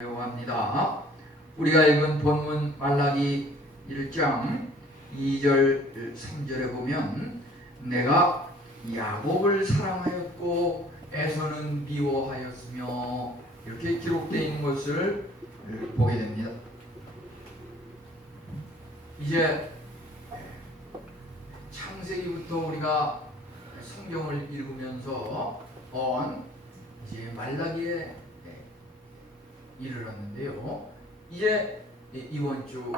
합니다. 우리가 읽은 본문 말라기 1장 2절 3절에 보면 내가 야곱을 사랑하였고 에서는 미워하였으며 이렇게 기록되어 있는 것을 보게 됩니다. 이제 창세기부터 우리가 성경을 읽으면서 이제 말라기에 이르렀는데요. 이제 이번 주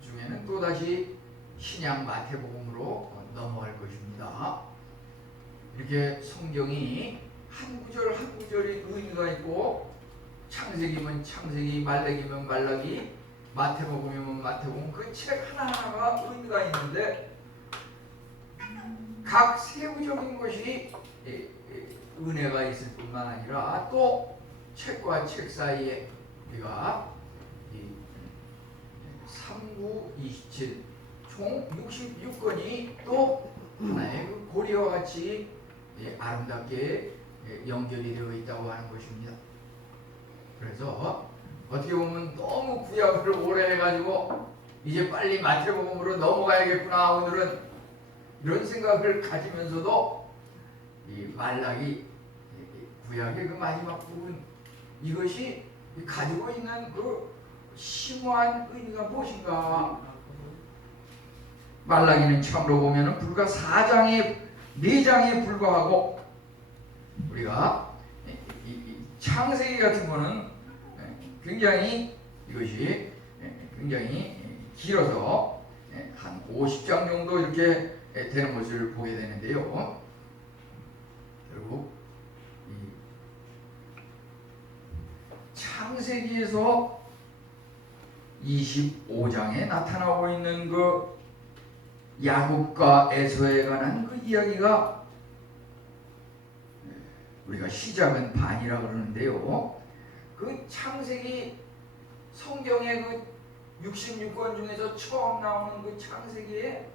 중에는 또다시 신약 마태복음으로 넘어갈 것입니다. 이렇게 성경이 한 구절 한 구절이 의미가 있고 창세기면 창세기, 말라기면 말라기, 마태복음이면 마태복음 그 책 하나하나가 의미가 있는데 각 세부적인 것이 은혜가 있을 뿐만 아니라 또 책과 책 사이에 우리가 3927 총 66권이 또 하나의 고리와 같이 아름답게 연결이 되어 있다고 하는 것입니다. 그래서 어떻게 보면 너무 구약을 오래 해가지고 이제 빨리 마태복음으로 넘어가야겠구나 오늘은 이런 생각을 가지면서도 이 말라기 구약의 그 마지막 부분 이것이 가지고 있는 그 심오한 의미가 무엇인가? 말라기는 참으로 보면은 불과 4장에 불과하고 우리가 이 창세기 같은 거는 굉장히 이것이 굉장히 길어서 한 50장 정도 이렇게 되는 것을 보게 되는데요. 그리고 창세기에서 25장에 나타나고 있는 그 야곱과 에서에 관한 그 이야기가 우리가 시작은 반이라 그러는데요. 그 창세기 성경의 그 66권 중에서 처음 나오는 그 창세기에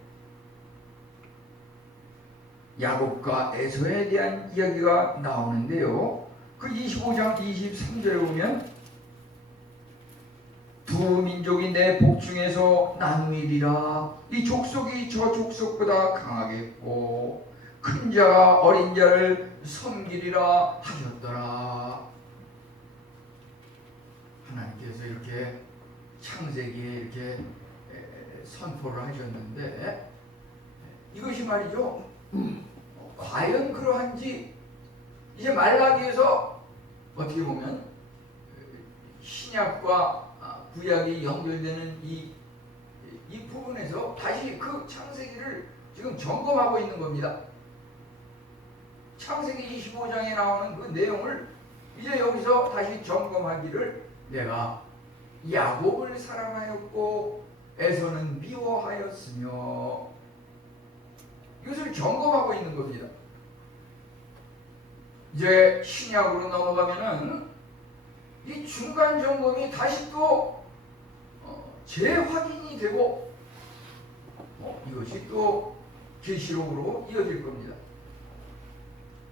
야곱과 에서에 대한 이야기가 나오는데요. 그 25장 23절에 보면 두 민족이 내 복중에서 나누이리라. 이 족속이 저 족속보다 강하겠고 큰 자가 어린 자를 섬기리라 하셨더라. 하나님께서 이렇게 창세기에 이렇게 선포를 하셨는데 이것이 말이죠. 과연 그러한지 이제 말라기에서 어떻게 보면 신약과 구약이 연결되는 이 부분에서 다시 그 창세기를 지금 점검하고 있는 겁니다. 창세기 25장에 나오는 그 내용을 이제 여기서 다시 점검하기를 내가 야곱을 사랑하였고 에서는 미워하였으며 이것을 점검하고 있는 겁니다. 이제 신약으로 넘어가면은 이 중간 점검이 다시 또 재확인이 되고 이것이 또 계시록으로 이어질 겁니다.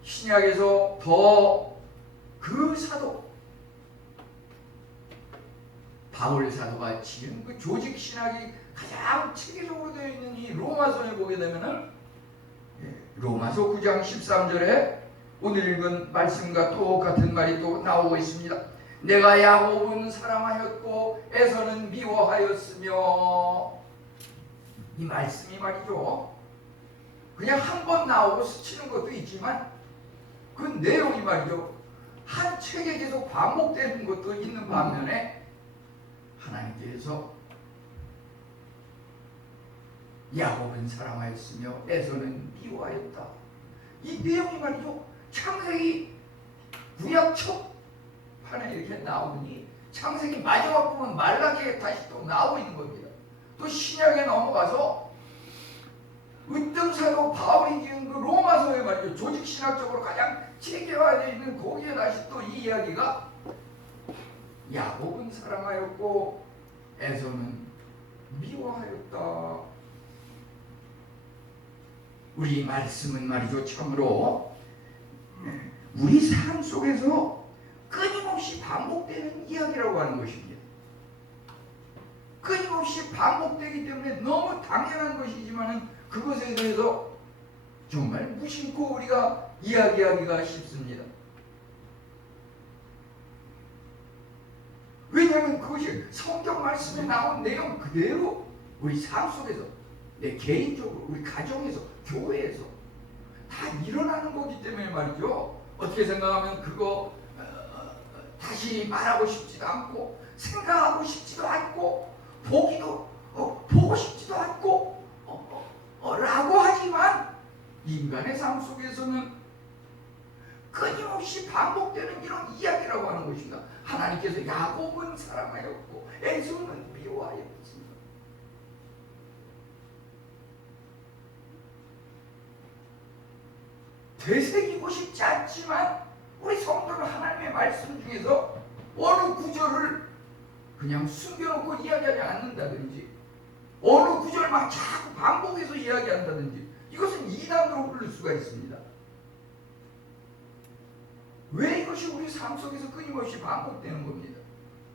신약에서 더 그 사도 바울 사도가 지은 그 조직 신학이 가장 체계적으로 되어 있는 이 로마서에 보게 되면은 로마서 9장 13절에 오늘 읽은 말씀과 똑같은 말이 또 나오고 있습니다. 내가 야곱은 사랑하였고 에서는 미워하였으며 이 말씀이 말이죠. 그냥 한 번 나오고 스치는 것도 있지만 그 내용이 말이죠. 한 책에 계속 반복되는 것도 있는 반면에 하나님께서 야곱은 사랑하였으며 에서는 미워하였다. 이 내용이 말이죠. 창세기 구약 첫 판에 이렇게 나오니 창세기 마지막 부분 말라기에 다시 또 나오고 있는 겁니다. 또 신약에 넘어가서 으뜸사도 바울이 지은 그 로마서에 말이죠. 조직신학적으로 가장 체계화되어 있는 거기에 다시 또 이 이야기가 야곱은 사랑하였고 에서는 미워하였다. 우리 말씀은 말이죠. 참으로 우리 삶 속에서 끊임없이 끊임없이 반복되는 이야기라고 하는 것입니다. 끊임없이 반복되기 때문에 너무 당연한 것이지만 그것에 대해서 정말 무심코 우리가 이야기하기가 쉽습니다. 왜냐하면 그것이 성경 말씀에 나온 내용 그대로 우리 삶 속에서, 내 개인적으로, 우리 가정에서, 교회에서 다 일어나는 거기 때문에 말이죠. 어떻게 생각하면 그거 다시 말하고 싶지도 않고 생각하고 싶지도 않고 보고 싶지도 않고 라고 하지만 인간의 삶 속에서는 끊임없이 반복되는 이런 이야기라고 하는 것입니다. 하나님께서 야곱은 사랑하였고 에서는 미워하였습니다. 되새기고 싶지 않지만 우리 성도는 하나님의 말씀 중에서 어느 구절을 그냥 숨겨놓고 이야기하지 않는다든지 어느 구절을 막 자꾸 반복해서 이야기한다든지 이것은 이단으로 부를 수가 있습니다. 왜 이것이 우리 삶 속에서 끊임없이 반복되는 겁니다.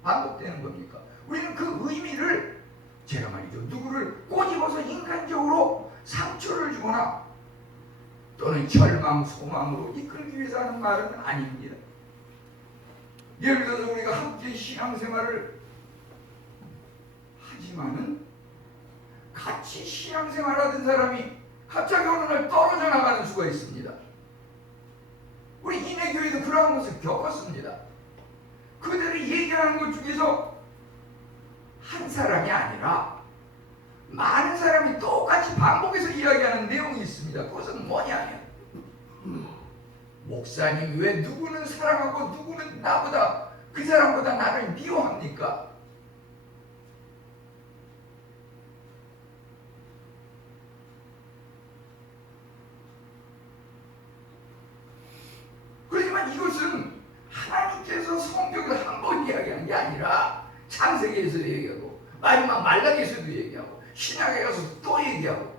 반복되는 겁니까? 우리는 그 의미를 제가 말이죠. 누구를 꼬집어서 인간적으로 상처를 주거나 또는 절망, 소망으로 이끌기 위해서 하는 말은 아닙니다. 예를 들어서 우리가 함께 신앙생활을 하지만은 같이 신앙생활하던 사람이 갑자기 어느 날 떨어져 나가는 수가 있습니다. 우리 인해교회도 그러한 것을 겪었습니다. 그들이 얘기하는 것 중에서 한 사람이 아니라 많은 사람이 똑같이 반복해서 이야기하는 내용이 있습니다. 그것은 뭐냐면 목사님 왜 누구는 사랑하고 누구는 나보다 그 사람보다 나를 미워합니까? 그렇지만 이것은 하나님께서 성경에서 한 번 이야기한 게 아니라 창세기에서도 얘기하고 마지막 말라기에서도 얘기하고 신약에 가서 또 얘기하고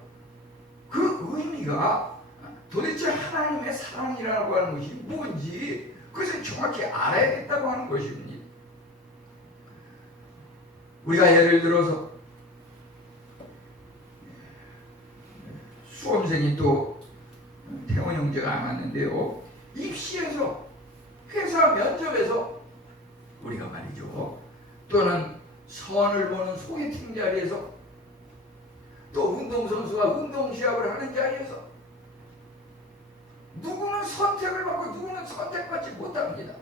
그 의미가 도대체 하나님의 사랑이라고 하는 것이 뭔지 그것을 정확히 알아야겠다고 하는 것입니다. 우리가 예를 들어서 수험생이 또 태원 형제가 안 왔는데요. 입시에서 회사 면접에서 우리가 말이죠. 또는 선을 보는 소개팅 자리에서 또 운동선수가 운동시합을 하는 자리에서 누구는 선택을 받고 누구는 선택받지 못합니다.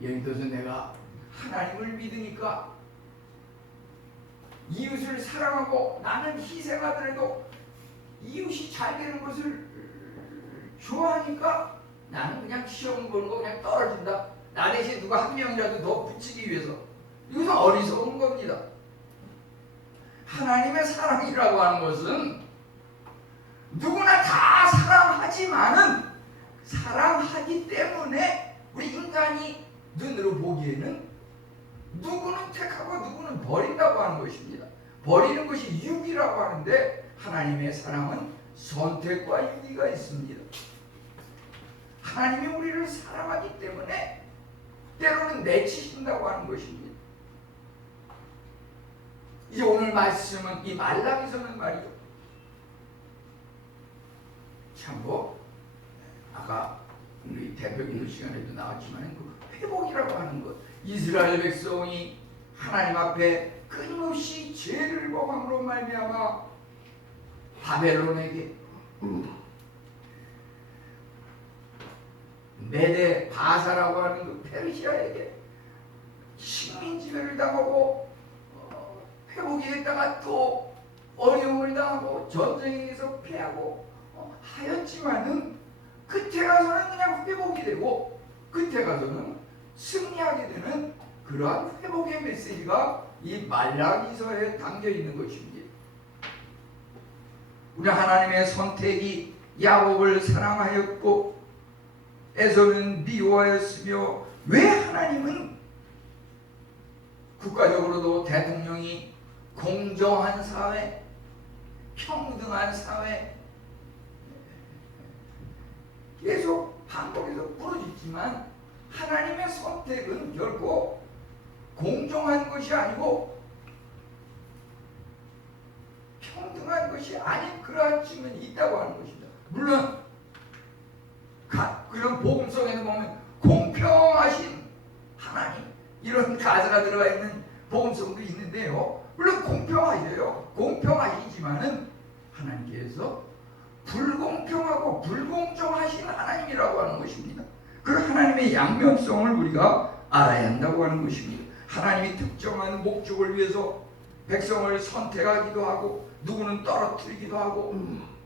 예를 들어서 내가 하나님을 믿으니까 이웃을 사랑하고 나는 희생하더라도 이웃이 잘 되는 것을 좋아하니까 나는 그냥 시험 보는 거 그냥 떨어진다. 나 대신 누가 한 명이라도 더 붙이기 위해서. 이것은 어리석은 겁니다. 하나님의 사랑이라고 하는 것은 누구나 다 사랑하지만은 사랑하기 때문에 우리 인간이 눈으로 보기에는 누구는 택하고 누구는 버린다고 하는 것입니다. 버리는 것이 유기라고 하는데 하나님의 사랑은 선택과 유기가 있습니다. 하나님이 우리를 사랑하기 때문에 때로는 내치신다고 하는 것입니다. 이제 오늘 말씀은 이 말라기서는 말이죠. 참고 아까 우리 대표기도 시간에도 나왔지만 그 회복이라고 하는 것, 이스라엘 백성이 하나님 앞에 끊임없이 죄를 범함으로 말미암아 바벨론에게 메데 바사라고 하는 그 페르시아에게 식민지배를 당하고 회복이 됐다가 또 어려움을 당하고 전쟁에서 패하고 하였지만은 끝에 가서는 그냥 회복이 되고 끝에 가서는 승리하게 되는 그러한 회복의 메시지가 이 말라기서에 담겨 있는 것입니다. 우리 하나님의 선택이 야곱을 사랑하였고 에서는 미워하였으며 왜 하나님은 국가적으로도 대통령이 공정한 사회, 평등한 사회 계속 반복해서 부르짖지만 하나님의 선택은 결코 공정한 것이 아니고 평등한 것이 아닌 그러한 측면이 있다고 하는 것입니다. 물론 그런 복음성에는 보면 공평하신 하나님 이런 가사가 들어가 있는 복음성도 있는데요. 물론 공평하세요. 공평하시지만은 하나님께서 불공평하고 불공정하신 하나님이라고 하는 것입니다. 그 하나님의 양면성을 우리가 알아야 한다고 하는 것입니다. 하나님이 특정한 목적을 위해서 백성을 선택하기도 하고 누구는 떨어뜨리기도 하고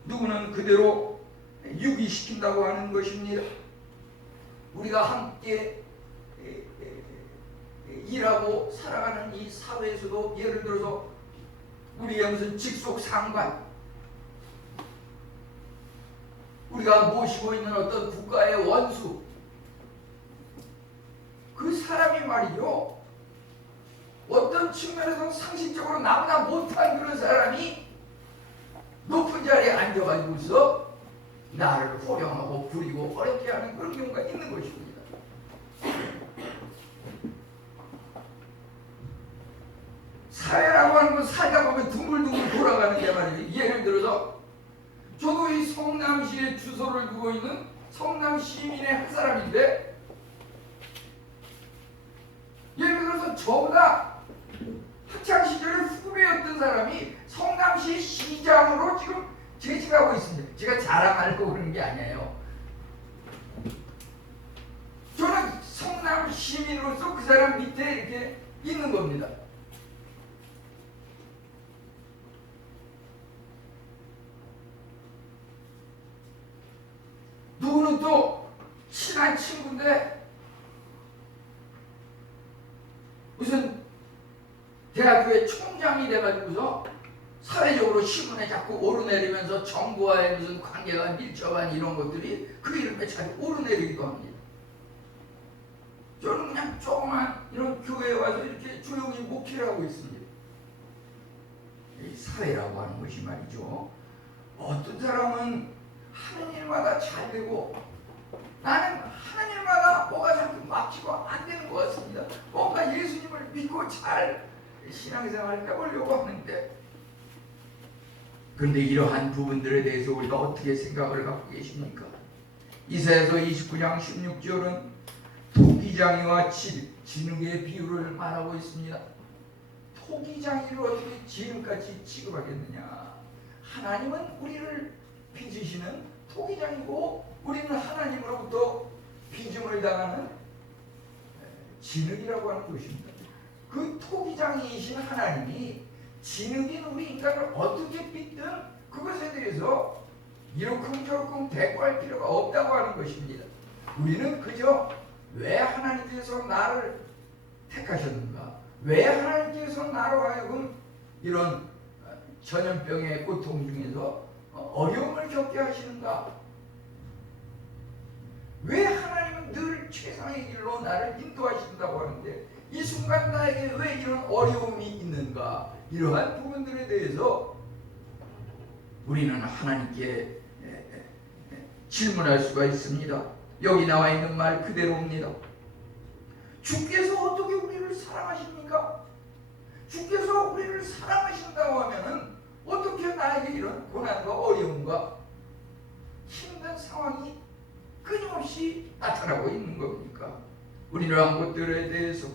누구는 그대로 유기시킨다고 하는 것입니다. 우리가 함께 일하고 살아가는 이 사회에서도 예를 들어서 우리의 무슨 직속 상관, 우리가 모시고 있는 어떤 국가의 원수, 그 사람이 말이죠, 어떤 측면에서 상식적으로 나보다 못한 그런 사람이 높은 자리에 앉아가지고서 나를 호령하고 부리고 어렵게 하는 그런 경우가 있는 것입니다. 사회라고 하는 건 살다 보면 둥글둥글 돌아가는 게 말이에요. 예를 들어서 저도 이 성남시에 주소를 두고 있는 성남 시민의 한 사람인데, 예를 들어서 저보다 학창시절에 후배였던 사람이 성남시 시장으로 지금 재직하고 있습니다. 제가 자랑하려고 그러는 게 아니에요. 저는 성남 시민으로서 그 사람 밑에 이렇게 있는 겁니다. 누구는 또 친한 친구인데 무슨 대학교의 총장이 돼가지고서 사회적으로 신문에 자꾸 오르내리면서 정부와의 무슨 관계가 밀접한 이런 것들이 그 이름에 자꾸 오르내리기도 합니다. 저는 그냥 조그만 이런 교회에 와서 이렇게 조용히 목회를 하고 있습니다. 이 사회라고 하는 것이 말이죠, 어떤 사람은 하는 일마다 잘 되고 나는 하는 일마다 뭐가 자꾸 막히고 안 되는 것 같습니다. 뭔가 예수님을 믿고 잘 신앙생활을 해보려고 하는데, 그런데 이러한 부분들에 대해서 우리가 어떻게 생각을 갖고 계십니까? 이사야서 29장 16절은 토기장이와 진흙의 비유를 말하고 있습니다. 토기장이를 어떻게 진흙같이 취급하겠느냐? 하나님은 우리를 빚으시는 토기장이고 우리는 하나님으로부터 빚음을 당하는 진흙이라고 하는 것입니다. 그 토기장이신 하나님이 진흙인 우리 인간을 어떻게 빚든 그것에 대해서 이러쿵저러쿵 대꾸할 필요가 없다고 하는 것입니다. 우리는 그저 왜 하나님께서 나를 택하셨는가, 왜 하나님께서 나로 하여금 이런 전염병의 고통 중에서 어려움을 겪게 하시는가, 왜 하나님은 늘 최상의 길로 나를 인도하신다고 하는데 이 순간 나에게 왜 이런 어려움이 있는가, 이러한 부분들에 대해서 우리는 하나님께 질문할 수가 있습니다. 여기 나와 있는 말 그대로입니다. 주께서 어떻게 우리를 사랑하십니까? 주께서 우리를 사랑하신다고 하면은 어떻게 나에게 이런 고난과 어려움과 힘든 상황이 끊임없이 나타나고 있는 겁니까? 우리는 이러한 것들에 대해서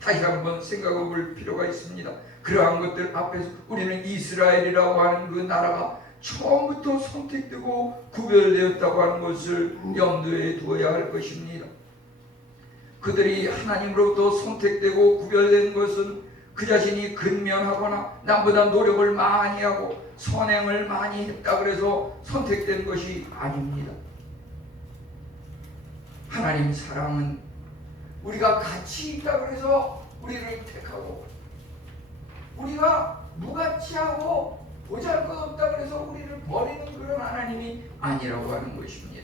다시 한번 생각해 볼 필요가 있습니다. 그러한 것들 앞에서 우리는 이스라엘이라고 하는 그 나라가 처음부터 선택되고 구별되었다고 하는 것을 염두에 두어야 할 것입니다. 그들이 하나님으로부터 선택되고 구별된 것은 그 자신이 근면하거나 남보다 노력을 많이 하고 선행을 많이 했다 그래서 선택된 것이 아닙니다. 하나님 사랑은 우리가 가치 있다 그래서 우리를 택하고, 우리가 무가치하고 보잘것없다 그래서 우리를 버리는 그런 하나님이 아니라고 하는 것입니다.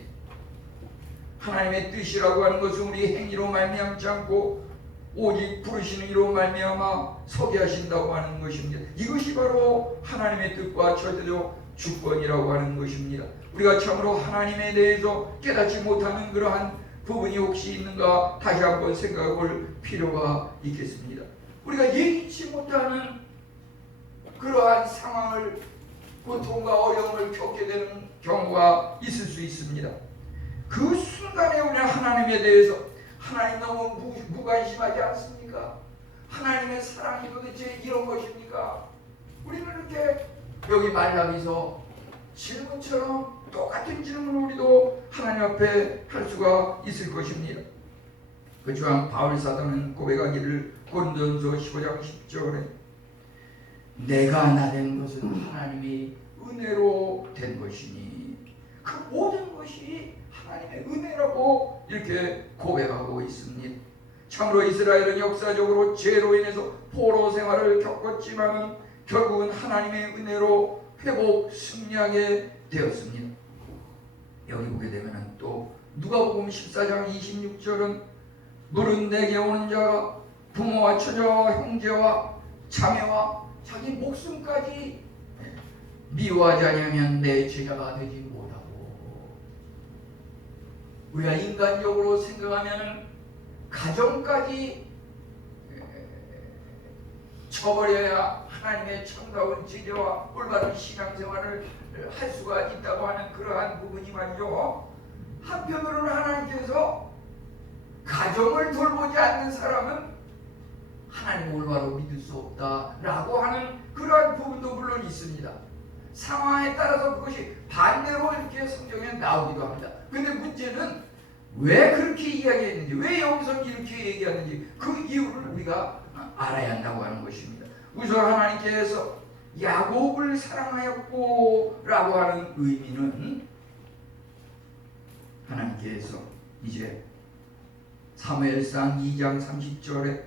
하나님의 뜻이라고 하는 것은 우리 행위로 말미암지 않고 오직 부르시는 이로 말미암아 서게 하신다고 하는 것입니다. 이것이 바로 하나님의 뜻과 절대적 주권이라고 하는 것입니다. 우리가 참으로 하나님에 대해서 깨닫지 못하는 그러한 부분이 혹시 있는가 다시 한번 생각해 볼 필요가 있겠습니다. 우리가 예기치 못하는 그러한 상황을, 고통과 어려움을 겪게 되는 경우가 있을 수 있습니다. 그 순간에 우리는 하나님에 대해서, 하나님 너무 무관심하지 않습니까? 하나님의 사랑이 도대체 이런 것입니까? 우리는 이렇게 여기 말라기서 질문처럼 똑같은 질문을 우리도 하나님 앞에 할 수가 있을 것입니다. 그렇지만 바울 사도는 고백하기를 고린도전서 15장 10절에 내가 나된 것은 하나님의 은혜로 된 것이니 그 모든 것이 하나님의 은혜라고 이렇게 고백하고 있습니다. 참으로 이스라엘은 역사적으로 죄로 인해서 포로 생활을 겪었지만 결국은 하나님의 은혜로 회복 승리하게 되었습니다. 여기 보게 되면 또 누가복음 14장 26절은 물은 내게 오는 자가 부모와 처자와 형제와 자매와 자기 목숨까지 미워하지 않으면 내 제자가 되지 못하고, 우리가 인간적으로 생각하면 가정까지 쳐버려야 하나님의 참다운 제자와 올바른 신앙생활을 할 수가 있다고 하는 그러한 부분이 말이죠. 한편으로는 하나님께서 가정을 돌보지 않는 사람은 하나님을 올바로 믿을 수 없다라고 하는 그러한 부분도 물론 있습니다. 상황에 따라서 그것이 반대로 이렇게 성경에 나오기도 합니다. 그런데 문제는 왜 그렇게 이야기했는지, 왜 여기서 이렇게 얘기하는지 그 이유를 우리가 알아야 한다고 하는 것입니다. 우선 하나님께서 야곱을 사랑하였고 라고 하는 의미는, 하나님께서 이제 사무엘상 2장 30절에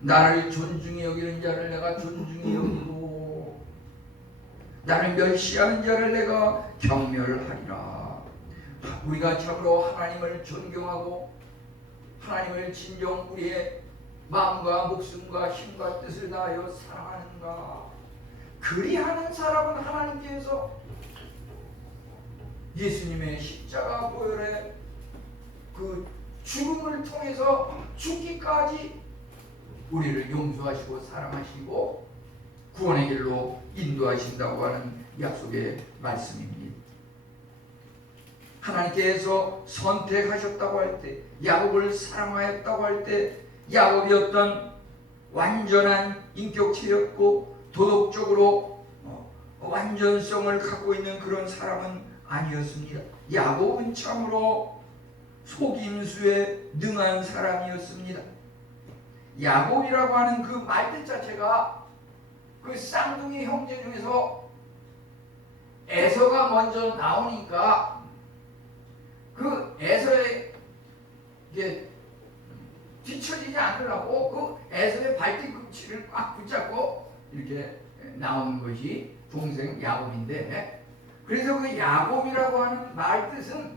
나를 존중히 여기는 자를 내가 존중히 여기고 나를 멸시하는 자를 내가 경멸하리라. 우리가 참으로 하나님을 존경하고 하나님을 진정 우리의 마음과 목숨과 힘과 뜻을 다하여 사랑하는가, 그리하는 사람은 하나님께서 예수님의 십자가 보혈의 그 죽음을 통해서 죽기까지 우리를 용서하시고 사랑하시고 구원의 길로 인도하신다고 하는 약속의 말씀입니다. 하나님께서 선택하셨다고 할 때, 야곱을 사랑하였다고 할 때, 야곱이 어떤 완전한 인격체였고 도덕적으로 완전성을 갖고 있는 그런 사람은 아니었습니다. 야곱은 참으로 속임수에 능한 사람이었습니다. 야곱이라고 하는 그 말뜻 자체가 그 쌍둥이 형제 중에서 에서가 먼저 나오니까 그 에서의 이게 뒤처지지 않으려고 그 에서의 발뒤꿈치를 꽉 붙잡고 이렇게 나오는 것이 동생 야곱인데, 그래서 그 야곱이라고 하는 말 뜻은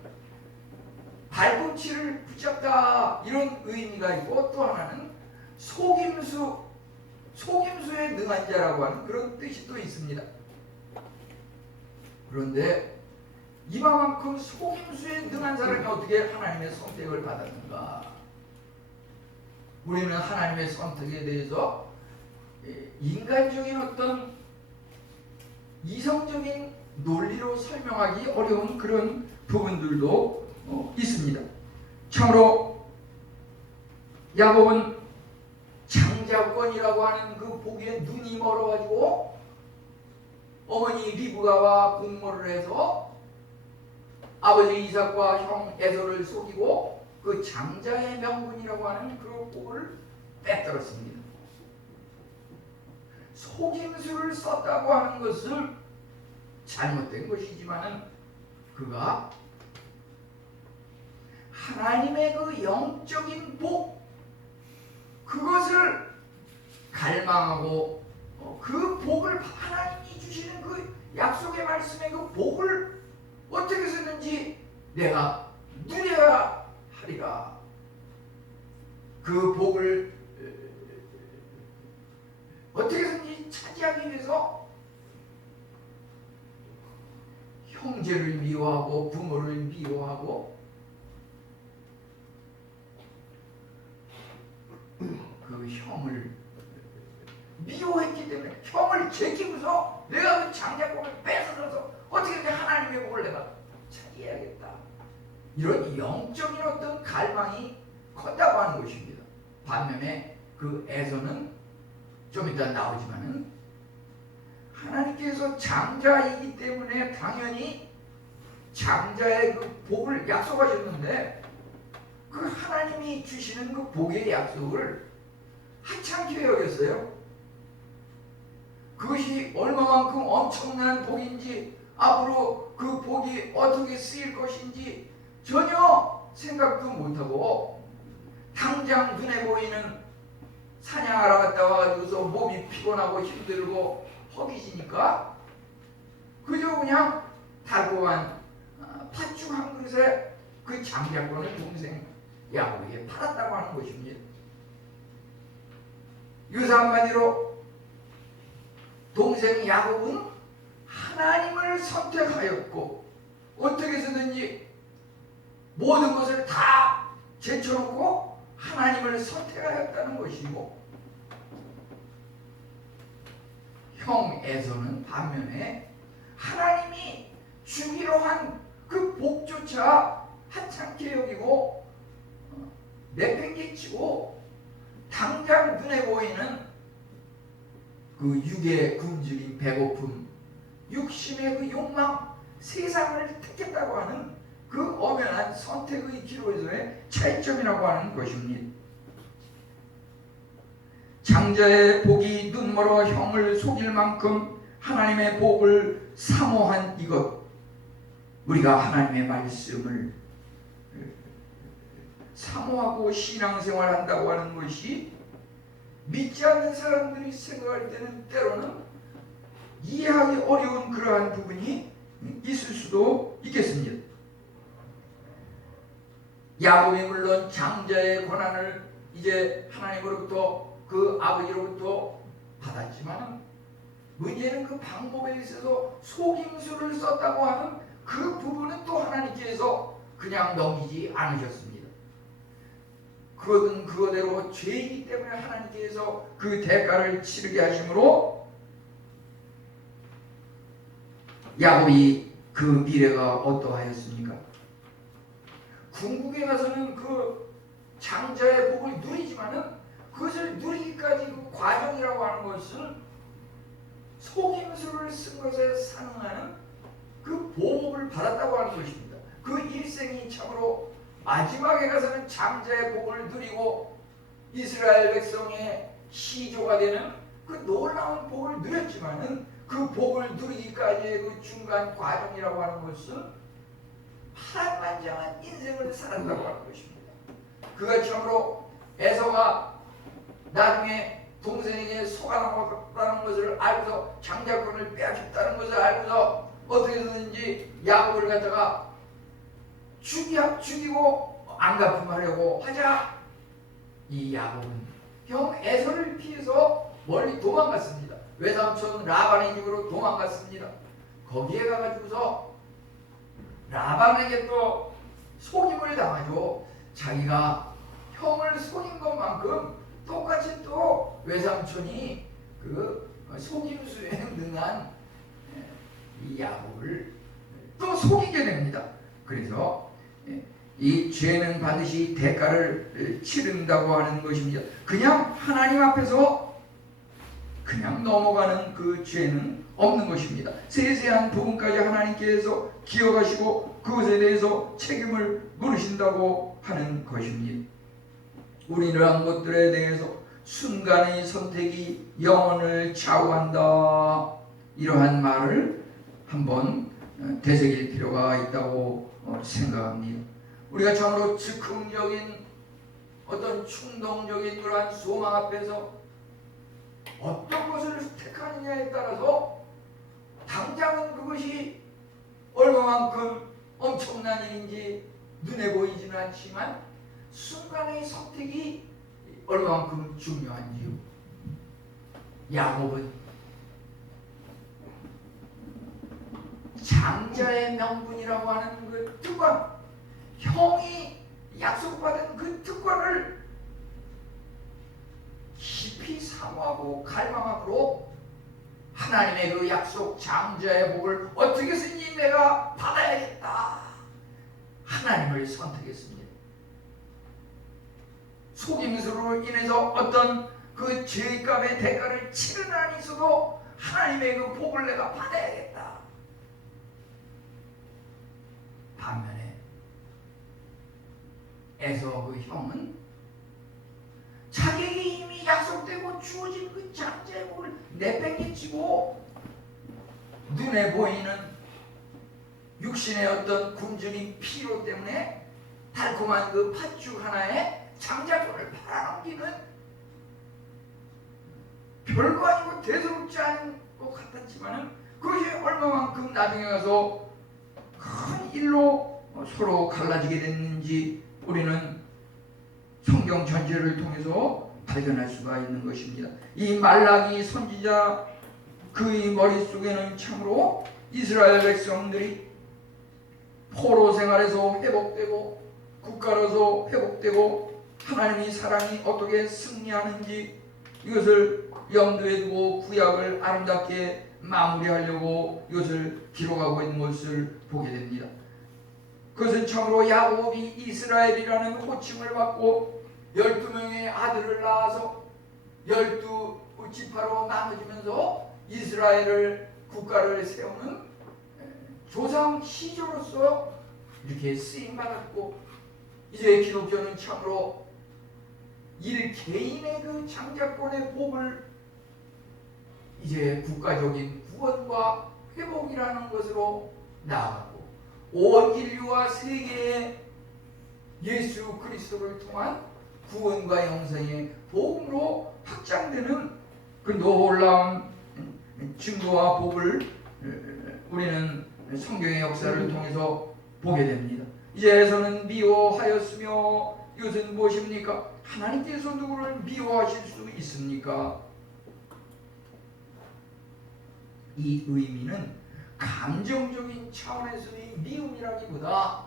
발꿈치를 붙잡다 이런 의미가 있고, 또 하나는 속임수에 능한 자라고 하는 그런 뜻이 또 있습니다. 그런데 이만큼 속임수에 능한 사람이 어떻게 하나님의 선택을 받았는가? 우리는 하나님의 선택에 대해서 인간적인 어떤 이성적인 논리로 설명하기 어려운 그런 부분들도 있습니다. 참으로 야곱은 장자권이라고 하는 그 보기에 눈이 멀어가지고 어머니 리브가와 공모를 해서 아버지 이삭과 형 에서를 속이고 그 장자의 명분이라고 하는 그 복을 빼앗았습니다. 속임수를 썼다고 하는 것은 잘못된 것이지만은 그가 하나님의 그 영적인 복, 그것을 갈망하고 그 복을, 하나님이 주시는 그 약속의 말씀의 그 복을 어떻게 쓰는지 내가 누려야 하리라. 그 복을 어떻게든지 차지하기 위해서 형제를 미워하고 부모를 미워하고 미워했기 때문에 형을 제끼고서 내가 그 장자권을 뺏어서 어떻게든 하나님의 복을 내가 차지해야겠다. 이런 영적인 어떤 갈망이 컸다고 하는 것입니다. 반면에 그 에서는 좀 이따 나오지만은 하나님께서 장자이기 때문에 당연히 장자의 그 복을 약속하셨는데 그 하나님이 주시는 그 복의 약속을 하찮게 여겼어요. 그것이 얼마만큼 엄청난 복인지 앞으로 그 복이 어떻게 쓰일 것인지 전혀 생각도 못하고 당장 눈에 보이는 사냥하러 갔다 와가지고서 몸이 피곤하고 힘들고 허기지니까 그저 그냥 달콤한 팥죽 한 그릇에 그 장자권을 동생 야곱에게 팔았다고 하는 것입니다. 이것을 한마디로 동생 야곱은 하나님을 선택하였고 어떻게 해서든지 모든 것을 다 제쳐놓고 하나님을 선택하였다는 것이고, 형 에서는 반면에 하나님이 주기로 한 그 복조차 하찮게 여기고 내팽개치고 당장 눈에 보이는 그 육의 굶주림, 배고픔, 육신의 그 욕망, 세상을 택했다고 하는 그 엄연한 선택의 기로에서의 차이점이라고 하는 것입니다. 장자의 복이 눈멀어 형을 속일 만큼 하나님의 복을 사모한 이것, 우리가 하나님의 말씀을 사모하고 신앙생활 한다고 하는 것이 믿지 않는 사람들이 생각할 때는 때로는 이해하기 어려운 그러한 부분이 있을 수도 있겠습니다. 야곱이 물론 장자의 권한을 이제 하나님으로부터 그 아버지로부터 받았지만 문제는 그 방법에 있어서 속임수를 썼다고 하는 그 부분은 또 하나님께서 그냥 넘기지 않으셨습니다. 그것은 그거대로 죄이기 때문에 하나님께서 그 대가를 치르게 하심으로 야곱이 그 미래가 어떠하였습니까? 궁극에 가서는 그 장자의 복을 누리지만은 그것을 누리기까지 그 과정이라고 하는 것은 속임수를 쓴 것에 상응하는 그 보복을 받았다고 하는 것입니다. 그 일생이 참으로 마지막에 가서는 장자의 복을 누리고 이스라엘 백성의 시조가 되는 그 놀라운 복을 누렸지만은 그 복을 누리기까지의 그 중간 과정이라고 하는 것은 파란만장한 인생을 살았다고 하는 것입니다. 그가 참으로 에서가 나중에 동생에게 속아넘었다는 것을 알고서 장자권을 빼앗겼다는 것을 알고서 어떻게든지 야곱을 갖다가 죽이고 안갚음하려고 하자 이 야곱은 형 에서를 피해서 멀리 도망갔습니다. 외삼촌 라반의 집으로 도망갔습니다. 거기에 가가지고서 라반에게 또 속임을 당하죠. 자기가 형을 속인 것만큼 똑같이 또 외삼촌이 그 속임수에 능한 이 야곱을 또 속이게 됩니다. 그래서 이 죄는 반드시 대가를 치른다고 하는 것입니다. 그냥 하나님 앞에서 그냥 넘어가는 그 죄는 없는 것입니다. 세세한 부분까지 하나님께서 기억하시고 그것에 대해서 책임을 물으신다고 하는 것입니다. 우리는 이러한 것들에 대해서 순간의 선택이 영혼을 좌우한다, 이러한 말을 한번 되새길 필요가 있다고 생각합니다. 우리가 참으로 즉흥적인 어떤 충동적인 그러한 소망 앞에서 어떤 것을 택하느냐에 따라서 당장은 그것이 얼마만큼 엄청난 일인지 눈에 보이지는 않지만 순간의 선택이 얼마만큼 중요한지요. 야곱은 장자의 명분이라고 하는 그 특권, 형이 약속받은 그 특권을 깊이 사모하고 갈망함으로 하나님의 그 약속 장자의 복을 어떻게 해서든지 내가 받아야겠다. 하나님을 선택했습니다. 속임수로 인해서 어떤 그 죄값의 대가를 치르는 한이 있어도 하나님의 그 복을 내가 받아야겠다. 반면에 에서 그 형은 자기에게 이미 약속되고 주어진 그 장자의 복을 내팽개치고 눈에 보이는 육신의 어떤 굶주린 피로 때문에 달콤한 그 팥죽 하나에 장자권을 팔아넘기는 별거 아니고 대수롭지 않은 것 같았지만은 그것이 얼마만큼 나중에 가서 큰 일로 서로 갈라지게 됐는지 우리는 성경 전체를 통해서 발견할 수가 있는 것입니다. 이 말라기 선지자 그의 머릿속에는 참으로 이스라엘 백성들이 포로 생활에서 회복되고 국가로서 회복되고 하나님의 사랑이 어떻게 승리하는지 이것을 염두에 두고 구약을 아름답게 마무리하려고 이것을 기록하고 있는 것을 보게 됩니다. 그것은 참으로 야곱이 이스라엘이라는 호칭을 받고 12명의 아들을 낳아서 12지파로 나눠지면서 이스라엘을 국가를 세우는 조상 시조로서 이렇게 쓰임받았고 이제 기독교는 참으로 일 개인의 그 장자권의 복을 이제 국가적인 구원과 회복이라는 것으로 나아가고 온 인류와 세계에 예수 그리스도를 통한 구원과 영생의 복음으로 확장되는 그 놀라운 증거와 복을 우리는 성경의 역사를 통해서 보게 됩니다. 이제서는 미워하였으며 이것은 무엇입니까? 하나님께서 누구를 미워하실 수 있습니까? 이 의미는 감정적인 차원에서의 미움이라기보다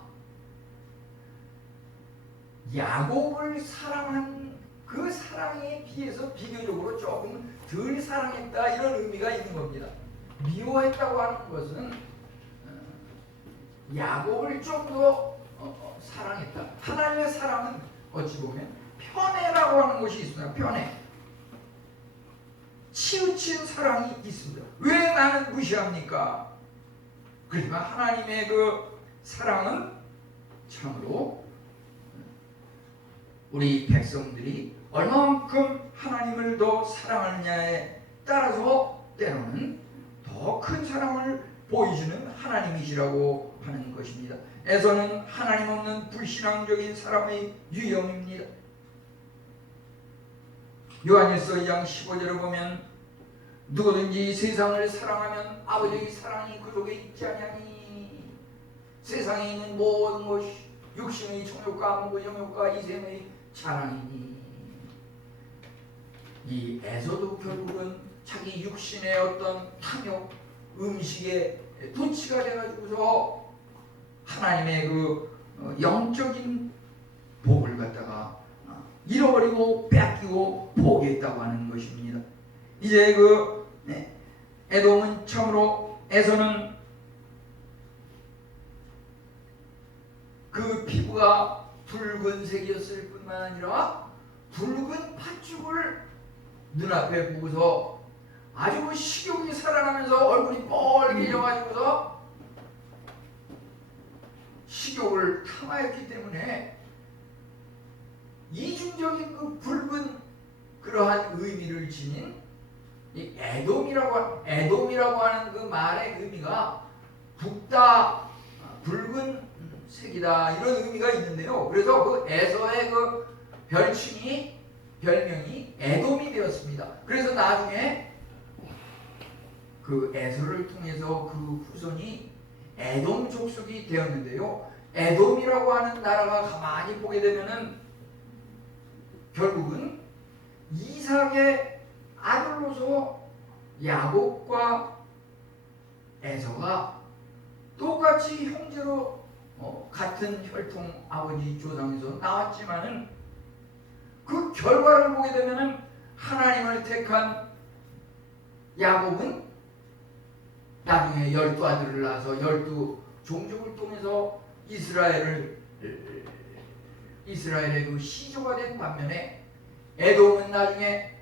야곱을 사랑한 그 사랑에 비해서 비교적으로 조금 덜 사랑했다 이런 의미가 있는 겁니다. 미워했다고 하는 것은 야곱을 좀 더 사랑했다. 하나님의 사랑은 어찌 보면 편애라고 하는 것이 있습니다. 편애. 치우친 사랑이 있습니다. 왜 나는 무시합니까? 그러니까 하나님의 그 사랑은 참으로 우리 백성들이 얼마만큼 하나님을 더 사랑하느냐에 따라서 때로는 더 큰 사랑을 보이시는 하나님이시라고 하는 것입니다. 에서는 하나님 없는 불신앙적인 사람의 유형입니다. 요한일서 2장 15절을 보면 누구든지 세상을 사랑하면 아버지의 사랑이 그 속에 있지 아니하니 세상에 있는 모든 것이 육신의 정욕과 무정욕과 이생의 자랑이니 이 에서도 결국은 자기 육신의 어떤 탐욕 음식에 도취가 돼가지고서 하나님의 그 영적인 복을 갖다가 잃어버리고 뺏기고 포기했다고 하는 것입니다. 이제 그 에돔은 참으로 에서는 그 피부가 붉은색이었을 뿐만 아니라 붉은 팥죽을 눈앞에 보고서 아주 그 식욕이 살아나면서 얼굴이 뻘개져가지고서 식욕을 탐하였기 때문에 이중적인 그 붉은 그러한 의미를 지닌 이 에돔이라고 하는 그 말의 의미가 붉다, 붉은 색이다 이런 의미가 있는데요. 그래서 그 에서의 그 별명이 에돔이 되었습니다. 그래서 나중에 그 에서를 통해서 그 후손이 에돔 족속이 되었는데요. 에돔이라고 하는 나라가 가만히 보게 되면은 결국은 이삭의 아들로서 야곱과 에서가 똑같이 형제로 같은 혈통 아버지 조상에서 나왔지만은 그 결과를 보게 되면은 하나님을 택한 야곱은 나중에 12아들을 낳아서 12종족을 통해서 이스라엘의 그 시조가 된 반면에 에돔은 나중에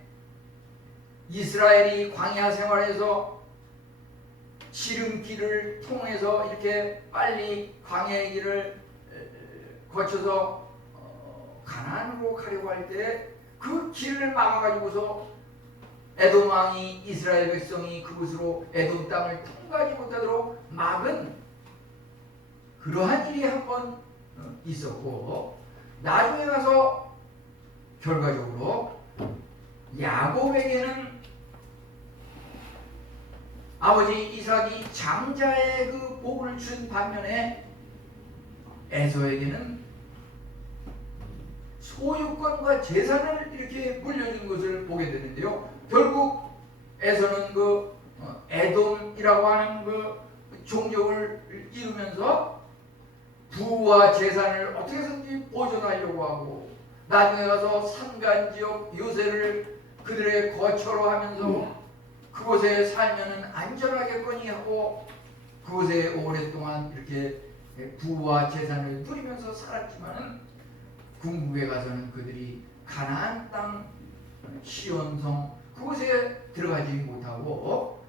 이스라엘이 광야 생활에서 지름길을 통해서 이렇게 빨리 광야의 길을 거쳐서 가나안으로 가려고 할 때 그 길을 막아가지고서 에돔 왕이 이스라엘 백성이 그곳으로 에돔 땅을 통과하지 못하도록 막은 그러한 일이 한번 있었고, 나중에 가서 결과적으로 야곱에게는 아버지 이삭이 장자의 그 복을 준 반면에 에서에게는 소유권과 재산을 이렇게 물려준 것을 보게 되는데요. 결국 에서는 그 에돔이라고 하는 그 종족을 이루면서 부와 재산을 어떻게 해서든지 보존하려고 하고, 나중에 가서 산간지역 요새를 그들의 거처로 하면서 그곳에 살면은 안전하겠거니 하고 그곳에 오랫동안 이렇게 부와 재산을 누리면서 살았지만은 궁극에 가서는 그들이 가나안 땅 시온성 그곳에 들어가지 못하고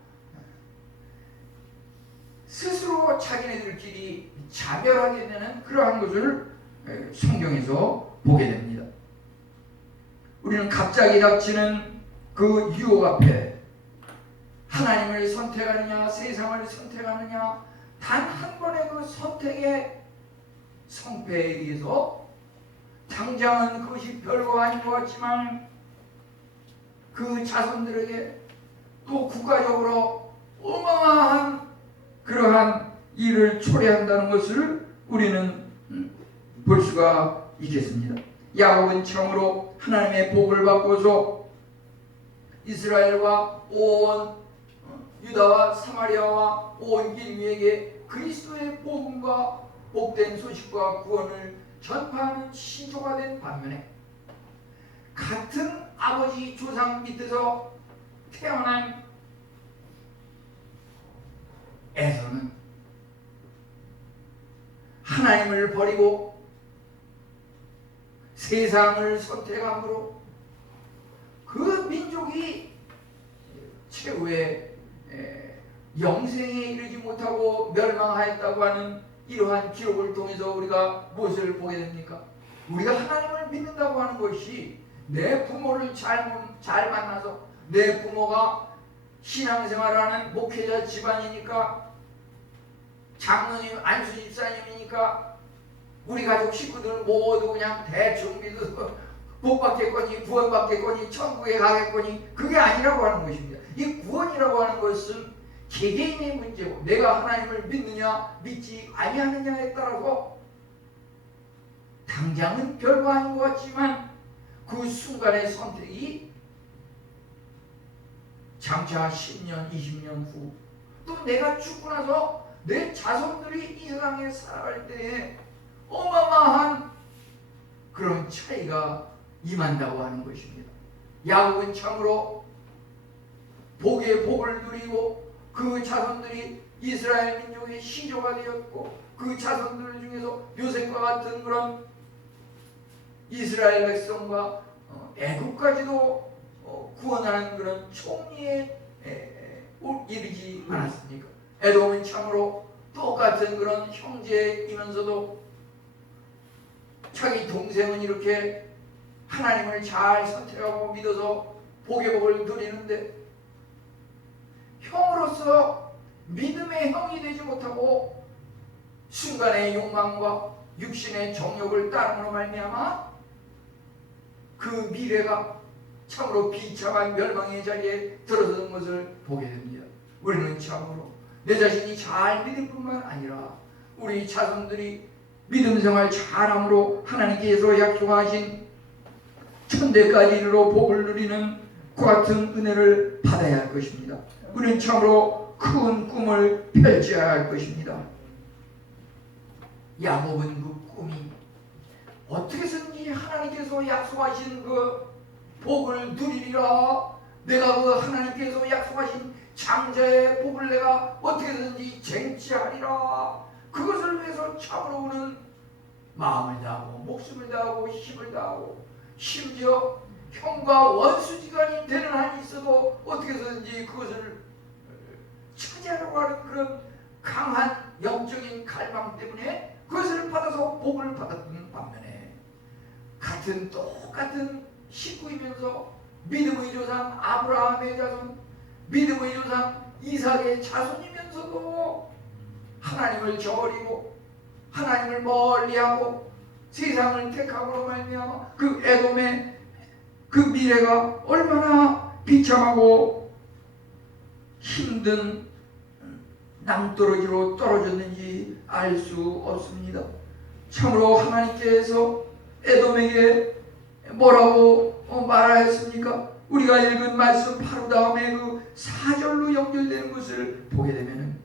스스로 자기네들끼리 자멸하게 되는 그러한 것을 성경에서 보게 됩니다. 우리는 갑자기 닥치는 그 유혹 앞에 하나님을 선택하느냐 세상을 선택하느냐, 단 한 번의 그 선택의 성패에 의해서 당장은 그것이 별거 아닌 것 같지만 그 자손들에게 또 국가적으로 어마어마한 그러한 일을 초래한다는 것을 우리는 볼 수가 있겠습니다. 야곱은 참으로 하나님의 복을 받고서 이스라엘과 온 유다와 사마리아와 온 인류에게 그리스도의 복음과 복된 소식과 구원을 전파하는 시조가 된 반면에, 같은 아버지 조상 밑에서 태어난 에서는 하나님을 버리고 세상을 선택함으로 그 민족이 최후의 영생에 이르지 못하고 멸망하였다고 하는 이러한 기록을 통해서 우리가 무엇을 보게 됩니까? 우리가 하나님을 믿는다고 하는 것이 내 부모를 잘 만나서, 내 부모가 신앙생활하는 목회자 집안이니까, 장로님 안수 집사님이니까 우리 가족 식구들 모두 그냥 대충 믿어서 복 받겠거니 구원 받겠거니 천국에 가겠거니, 그게 아니라고 하는 것입니다. 이 구원이라고 하는 것은 개개인의 문제고, 내가 하나님을 믿느냐 믿지 아니하느냐에 따라서 당장은 별거 아닌 것 같지만 그 순간의 선택이 장차 10년 20년 후, 또 내가 죽고 나서 내 자손들이 이 세상에 살아갈 때에 어마어마한 그런 차이가 임한다고 하는 것입니다. 야곱은 참으로 복의 복을 누리고 그 자손들이 이스라엘 민족의 시조가 되었고, 그 자손들 중에서 요셉과 같은 그런 이스라엘 백성과 애국까지도 구원하는 그런 총리에 이르지 않았습니까? 에돔은 참으로 똑같은 그런 형제이면서도 자기 동생은 이렇게 하나님을 잘 선택하고 믿어서 복의 복을 누리는데, 형으로서 믿음의 형이 되지 못하고 순간의 욕망과 육신의 정욕을 따름으로 말미암아 그 미래가 참으로 비참한 멸망의 자리에 들어서는 것을 보게 됩니다. 우리는 참으로 내 자신이 잘 믿을 뿐만 아니라 우리 자손들이 믿음 생활 잘함으로 하나님께서 약속하신 천대까지 이르러 복을 누리는 그 같은 은혜를 받아야 할 것입니다. 우리는 참으로 큰 꿈을 펼쳐야 할 것입니다. 야곱은 그 꿈이 어떻게 해서든지 하나님께서 약속하신 그 복을 누리리라. 내가 그 하나님께서 약속하신 장자의 복을 내가 어떻게든지 쟁취하리라. 그것을 위해서 참으로 우는 마음을 다하고 목숨을 다하고 힘을 다하고 심지어 형과 원수지간이 되는 한이 있어도 어떻게 해서든지 그것을 차지하려고 하는 그런 강한 영적인 갈망 때문에 그것을 받아서 복을 받았던 반면에 똑같은 식구이면서 믿음의 조상 아브라함의 자손, 믿음의 조상 이삭의 자손이면서도 하나님을 저버리고 하나님을 멀리하고 세상을 택함으로 말미암아 그 에돔의 그 미래가 얼마나 비참하고 힘든 낭떠러지로 떨어졌는지 알 수 없습니다. 참으로 하나님께서 에돔에게 뭐라고 말하였습니까? 우리가 읽은 말씀 바로 다음에 그 4절로 연결되는 것을 보게 되면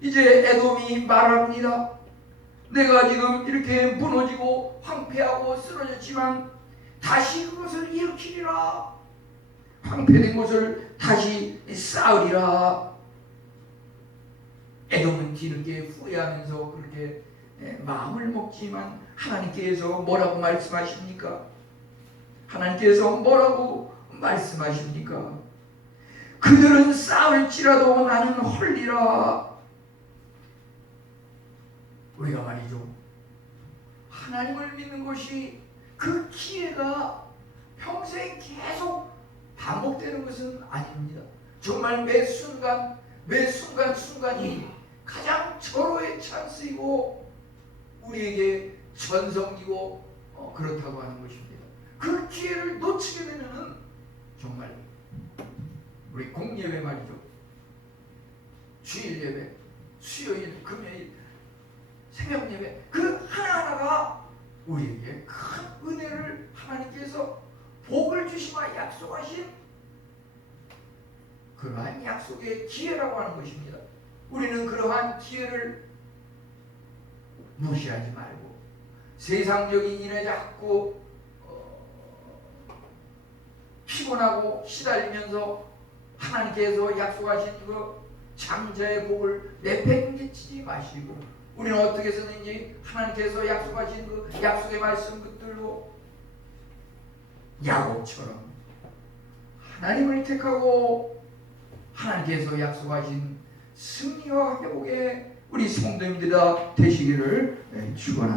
이제 에돔이 말합니다. 내가 지금 이렇게 무너지고 황폐하고 쓰러졌지만 다시 그것을 일으키리라. 황폐된 것을 다시 쌓으리라. 에돔은 뒤늦게 후회하면서 그렇게 마음을 먹지만 하나님께서 뭐라고 말씀하십니까? 하나님께서 뭐라고 말씀하십니까? 그들은 쌓을지라도 나는 헐리라. 우리가 말이죠, 하나님을 믿는 것이 그 기회가 평생 계속 반복되는 것은 아닙니다. 정말 매 순간이 가장 절호의 찬스이고 우리에게 전성기고 그렇다고 하는 것입니다. 그 기회를 놓치게 되면은 정말 우리 공예배 말이죠, 주일 예배, 수요일, 금요일, 새벽 예배, 그 하나하나가 우리에게 큰 은혜를 하나님께서 복을 주시마 약속하신 그러한 약속의 기회라고 하는 것입니다. 우리는 그러한 기회를 무시하지 말고 세상적인 일에 자꾸 피곤하고 시달리면서 하나님께서 약속하신 그 장자의 복을 내팽개치지 마시고 우리는 어떻게 해서든지 하나님께서 약속하신 그 약속의 말씀 붙들고 야곱처럼 하나님을 택하고 하나님께서 약속하신 승리와 회복의 우리 성도님들 다 되시기를 축원합니다.